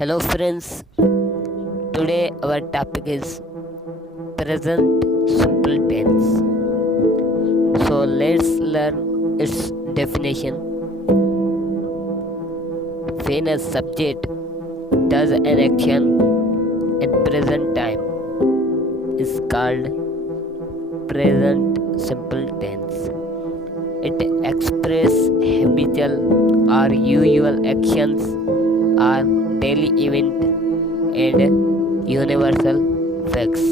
Hello friends, today our topic is present simple tense. So let's learn its definition. When a subject does an action in present time is called present simple tense. It expresses habitual or usual actions or daily event and universal facts.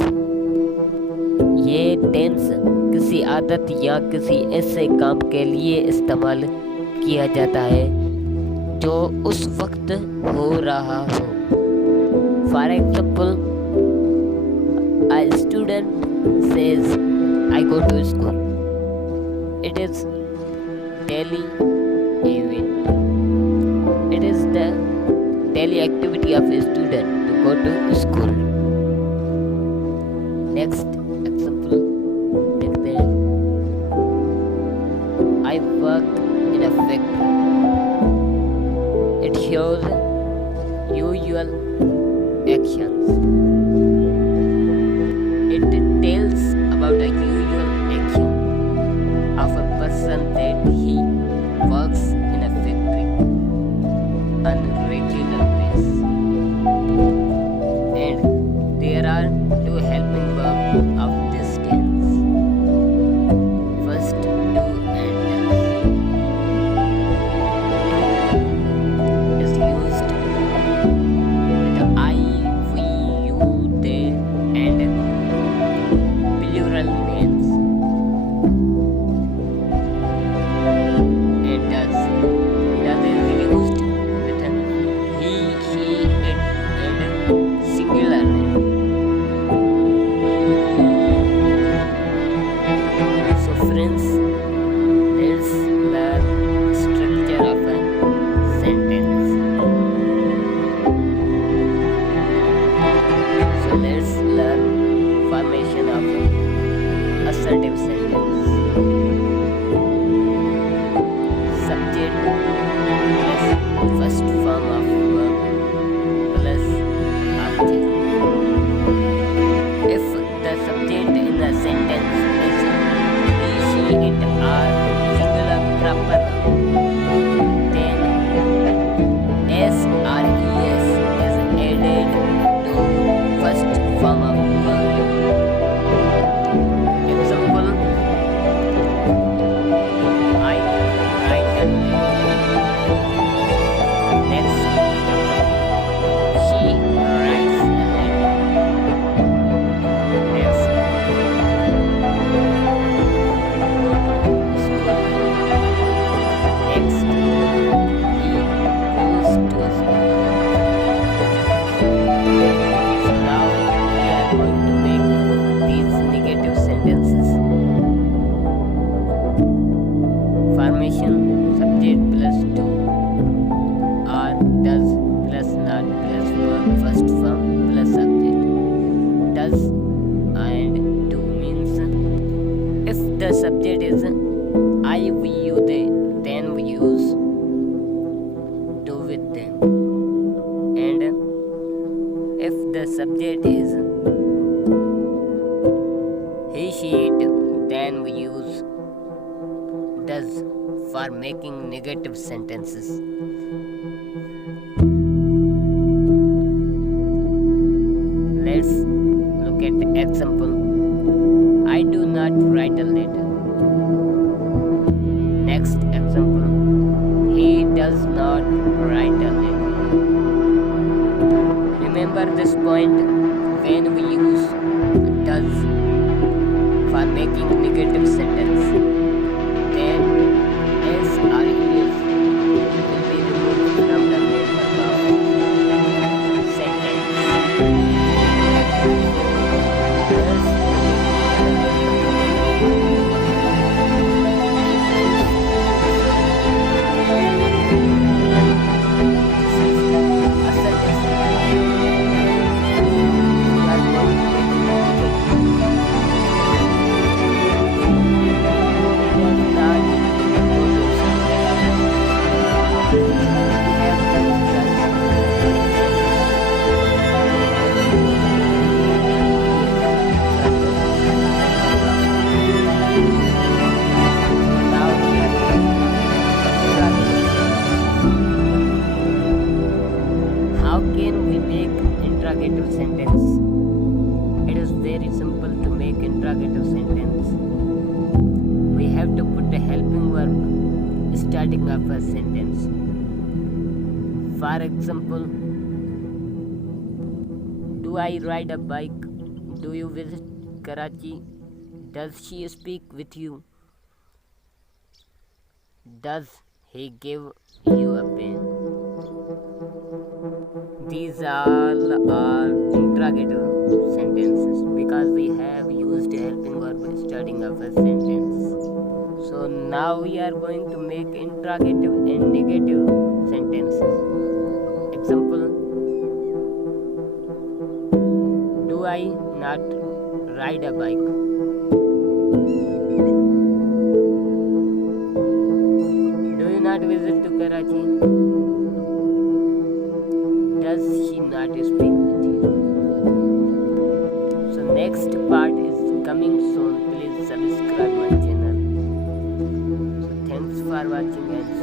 ये tense किसी आदत या किसी ऐसे काम के लिए इस्तेमाल किया जाता है जो उस वक्त हो रहा हो। For example, a student says I go to school. It is daily event. It is the daily activity of a student to go to school. Next example देखते हैं। I work in a factory. It shows usual actions. It tells about a usual action of a person that he works in a factory on a regular basis. And there are two helping verbs of this tense. First, do and does. Do is used with I, we, you, they, and plural names. And does is used with he, she, it, and singular name. So friends, let's learn structure of a sentence. So let's learn formation of assertive sentence. Subject plus first form of verb plus object. If the subject in a sentence is he, she, it, or singular proper noun, then s or es is added to first form of verb. Example, I write a letter. Next, she writes a letter. Next, school. Next, he goes to school. So now we are going to make these negative sentences. Formation: subject plus do, or does plus not plus verb first form plus subject. Does and do means if the subject is I, we, you, they, then we use do with them. And if the subject is he, she, it, then we use does for making negative sentences. Let's look at the example. I do not write a letter. Next example. He does not write a letter. Remember this point when we use does for making negative sentence. Then s or es will be removed from the main verb of sentence. make interrogative sentence. It is very simple to make interrogative sentence. We have to put a helping verb starting of a sentence. For example, do I ride a bike? Do you visit Karachi? Does she speak with you? Does he give you a pen? These all are interrogative sentences because we have used a helping verb starting of a sentence. So now we are going to make interrogative and negative sentences. Example, do I not ride a bike? Do you not visit to Karachi? Does she not speak with you? So next part is coming soon. Please subscribe my channel. So thanks for watching and